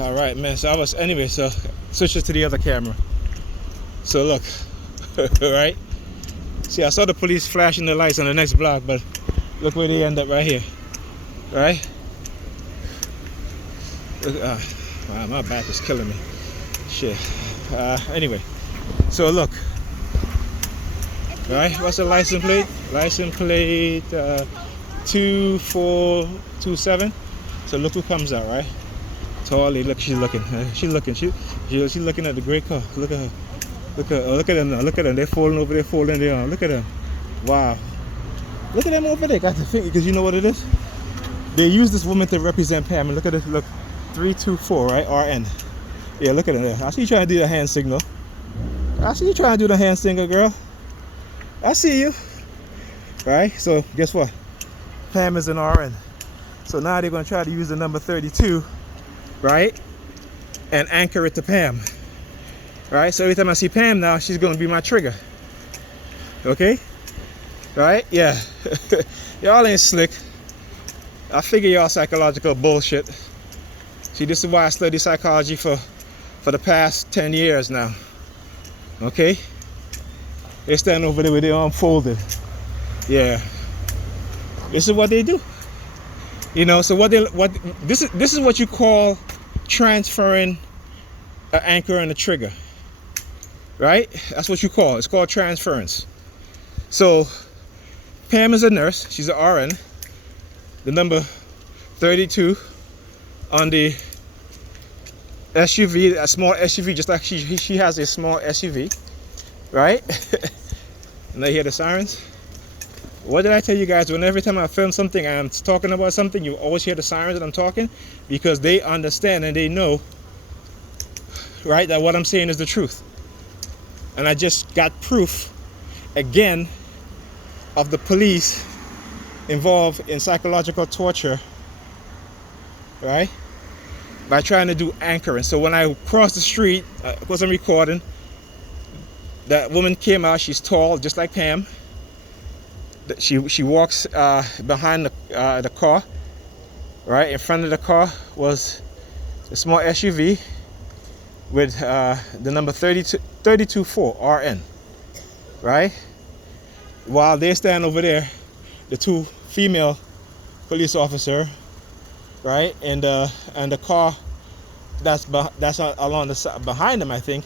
All right, man. So so switch it to the other camera. So look, right? See, I saw the police flashing the lights on the next block, but look where they end up right here, right? Look, wow, my back is killing me. Shit. Anyway, so look, right? What's the license plate? License plate 2427. So look who comes out, right? Tall lady. Look, she's looking. She's looking at the gray car. Look at her. Look at them now. Look at them. They're folding over there, folding their arm. Look at them. Wow. Look at them over there. Got the thing, because you know what it is? They use this woman to represent Pam. And look at this. Look, 324, right? RN. Yeah, look at them there. I see you trying to do the hand signal. I see you trying to do the hand signal, girl. I see you. Right? So guess what? Pam is an RN. So now they're going to try to use the number 32, right? And anchor it to Pam. Right? So every time I see Pam now, she's going to be my trigger. Okay? Right? Yeah. Y'all ain't slick. I figure y'all psychological bullshit. See, this is why I study psychology for the past 10 years now. Okay? They stand over there with their arm folded. Yeah. This is what they do. You know, so this is what you call transferring an anchor and a trigger. Right? That's what you call it. It's called transference. So Pam is a nurse. She's an RN. The number 32 on the SUV, a small SUV, just like she has a small SUV, right? And I hear the sirens. What did I tell you guys? When every time I film something, I'm talking about something, you always hear the sirens that I'm talking, because they understand and they know, right, that what I'm saying is the truth. And I just got proof again of the police involved in psychological torture, right, by trying to do anchoring. So when I crossed the street, of course I'm recording, that woman came out. She's tall, just like Pam. She walks behind the car. Right in front of the car was a small SUV with the number 324 RN. Right, while they stand over there, the two female police officer, right, and the car that's along the side behind them, I think,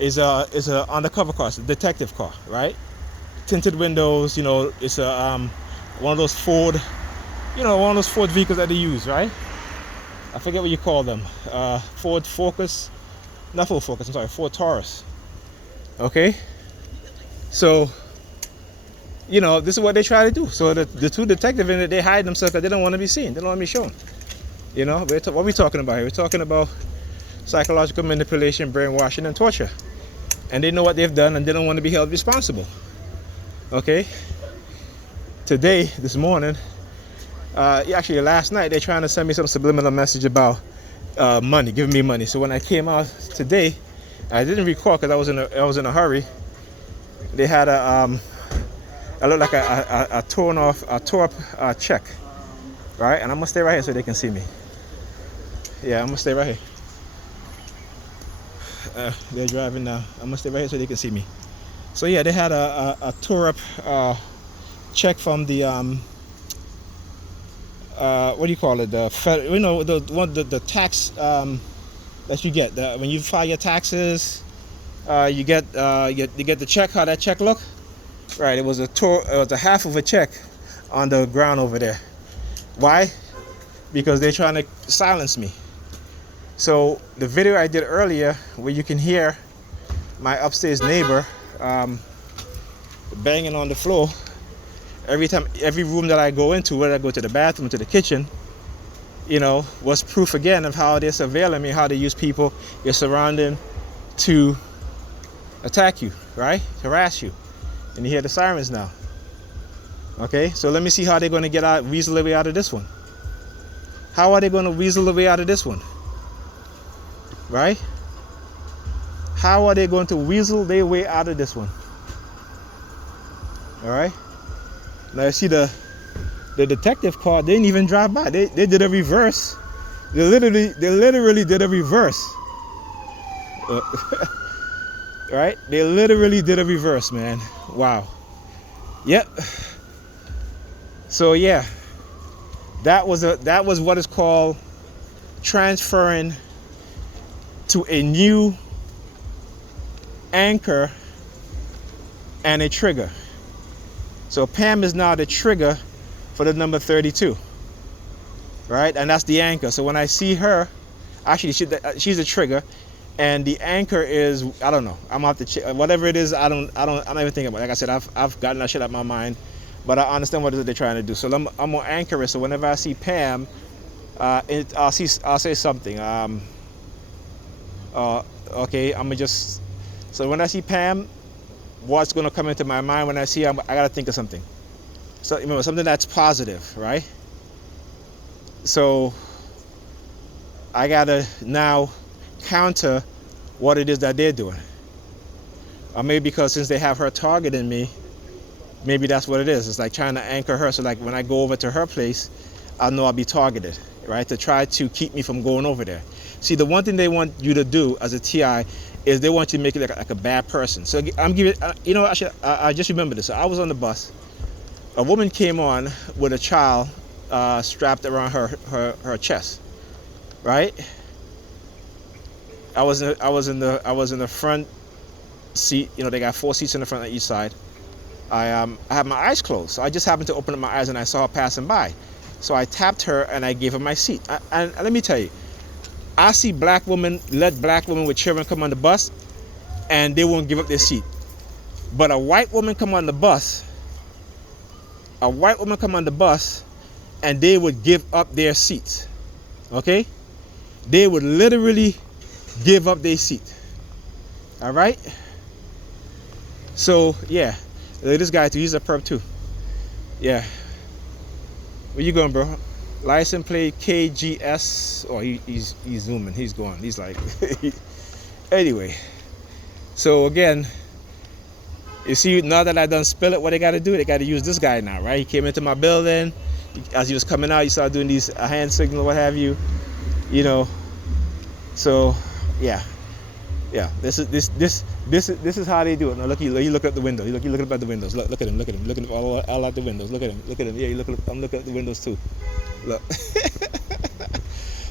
is a undercover car, it's a detective car, right? Tinted windows, you know, it's a one of those Ford, one of those Ford vehicles that they use, right? I forget what you call them. Ford Focus, not Ford Focus. I'm sorry, Ford Taurus. Okay, so this is what they try to do. So the two detectives in it, they hide themselves because they don't want to be seen. They don't want to be shown. What are we talking about here? We're talking about psychological manipulation, brainwashing, and torture. And they know what they've done, and they don't want to be held responsible. Okay? Today, this morning, actually last night, they're trying to send me some subliminal message about money, giving me money. So when I came out today, I didn't record because I was in a hurry. They had I look like a tore up check, right? And I'm gonna stay right here so they can see me. Yeah, I'm gonna stay right here. They're driving now. I'm gonna stay right here so they can see me. So yeah, they had a tore up check from the what do you call it? The the tax that you get when you file your taxes. You get the check. How that check look? Right, it was a half of a check on the ground over there. Why? Because they're trying to silence me. So the video I did earlier, where you can hear my upstairs neighbor banging on the floor every room that I go into, whether I go to the bathroom, to the kitchen, was proof again of how they're surveilling me, how they use people, your surrounding, to attack you, right? Harass you. And you hear the sirens now. Okay, so let me see how they're going to weasel their way out of this one. How are they going to weasel their way out of this one? Right? How are they going to weasel their way out of this one? All right. Now you see the detective car, they didn't even drive by. They did a reverse They literally did a reverse. Right? They literally did a reverse, man. Wow. Yep. So yeah, that was what is called transferring to a new anchor and a trigger. So Pam is now the trigger for the number 32, right? And that's the anchor. So when I see her, actually she's the trigger, and the anchor is, I don't know. I'm gonna have to whatever it is. I'm not even thinking about it. Like I said, I've gotten that shit out of my mind, but I understand what it is they're trying to do. So I'm gonna anchor it. So whenever I see Pam, I'll say something. Okay, I'm gonna just. So when I see Pam, what's gonna come into my mind when I see her? I gotta think of something. So remember, something that's positive, right? So I gotta now counter what it is that they're doing. Or maybe because since they have her targeting me, maybe that's what it is. It's like trying to anchor her. So like when I go over to her place, I know I'll be targeted, right? To try to keep me from going over there. See, the one thing they want you to do as a TI is they want you to make it like a bad person. So I'm giving, I just remember this. So I was on the bus. A woman came on with a child strapped around her chest, right? I was in the front seat. You know, they got 4 seats in the front on each side. I had my eyes closed, so I just happened to open up my eyes and I saw her passing by. So I tapped her and I gave her my seat. And let me tell you, I see black women with children come on the bus, and they won't give up their seat. But a white woman come on the bus, and they would give up their seats. Okay? They would literally give up their seat. All right? So yeah, this guy too, he's a perp too. Yeah. Where you going, bro? License plate KGS. Oh, he's zooming. He's going. He's like. Anyway. So again, you see, now that I done spill it, what they got to do? They got to use this guy now, right? He came into my building. As he was coming out, he started doing these hand signal, what have you. You know. So yeah. This is how they do it. Now look, he look at the window. He looking up at the windows. Look at him. Looking all out the windows. Look at him. Yeah, I'm looking at the windows too. Look,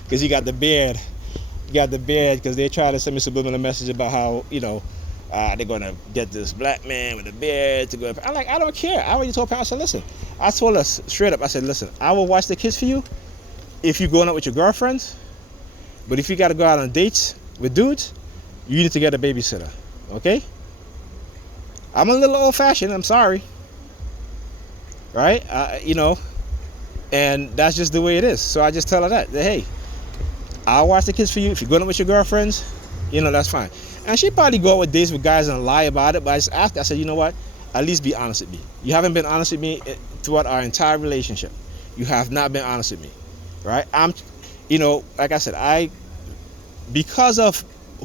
because you got the beard. Because they try to send me subliminal message about how they're gonna get this black man with a beard to go. I'm like, I don't care. I already told Pam. I said, listen. I told us straight up. I said, listen. I will watch the kids for you if you're going out with your girlfriends. But if you got to go out on dates with dudes, you need to get a babysitter, okay? I'm a little old-fashioned, I'm sorry. Right? And that's just the way it is. So I just tell her that, hey, I'll watch the kids for you. If you're going out with your girlfriends, that's fine. And she probably go out with dates with guys and lie about it, but I just asked her, I said, you know what? At least be honest with me. You haven't been honest with me throughout our entire relationship. You have not been honest with me, right? Like I said, because of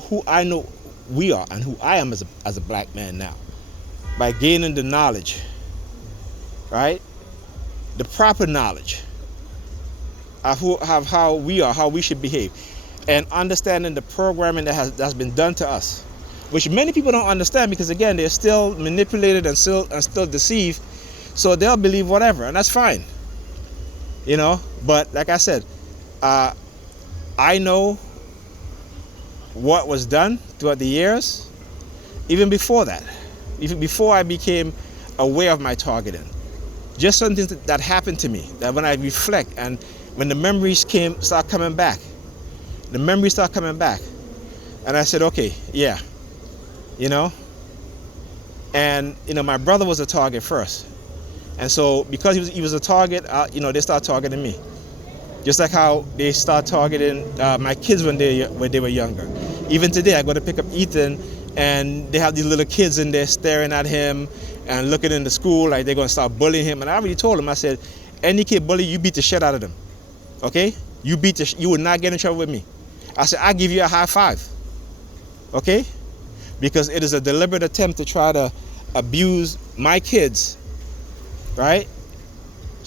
who I know we are and who I am as a black man now, by gaining the knowledge, right? The proper knowledge of how we are, how we should behave, and understanding the programming that's been done to us, which many people don't understand because again they're still manipulated and still deceived, so they'll believe whatever, and that's fine, But like I said, I know what was done throughout the years, even before that, even before I became aware of my targeting. Just something that happened to me, that when I reflect and when the memories start coming back, and I said, okay, yeah, and my brother was a target first, and so because he was a target, they start targeting me. Just like how they start targeting my kids when they were younger. Even today, I go to pick up Ethan, and they have these little kids in there staring at him and looking in the school like they're going to start bullying him. And I already told him, I said, any kid bully, you beat the shit out of them. Okay? You will not get in trouble with me. I said, I'll give you a high five. Okay? Because it is a deliberate attempt to try to abuse my kids. Right?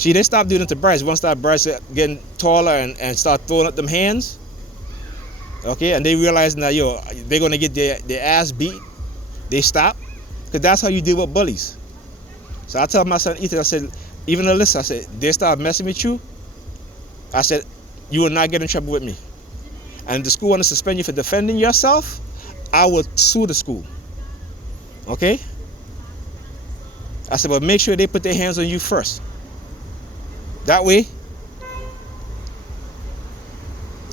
See, they stopped doing it to Bryce. Once that Bryce getting taller and start throwing up them hands, okay, and they realize now, yo, they're gonna get their ass beat. They stop, because that's how you deal with bullies. So I tell my son Ethan, I said, even Alyssa, I said, they start messing with you, I said, you will not get in trouble with me. And if the school want to suspend you for defending yourself, I will sue the school. Okay? I said, but make sure they put their hands on you first. That way,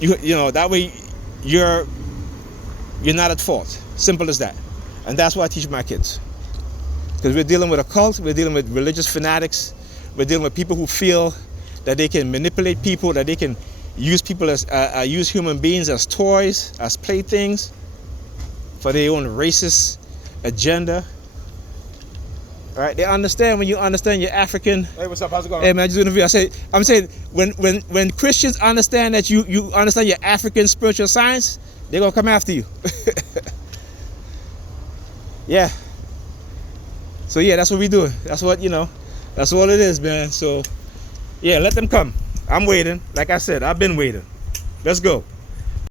you know, that way you're not at fault. Simple as that. And that's what I teach my kids. Because we're dealing with a cult, we're dealing with religious fanatics, we're dealing with people who feel that they can manipulate people, that they can use people as use human beings as toys, as playthings for their own racist agenda. All right, they understand when you understand your African. Hey, what's up? How's it going? Hey man, I just doing a video. I'm saying when Christians understand that you understand your African spiritual science, they're gonna come after you. Yeah. So yeah, that's what we doing. That's what, you know, that's all it is, man. So yeah, let them come. I'm waiting. Like I said, I've been waiting. Let's go.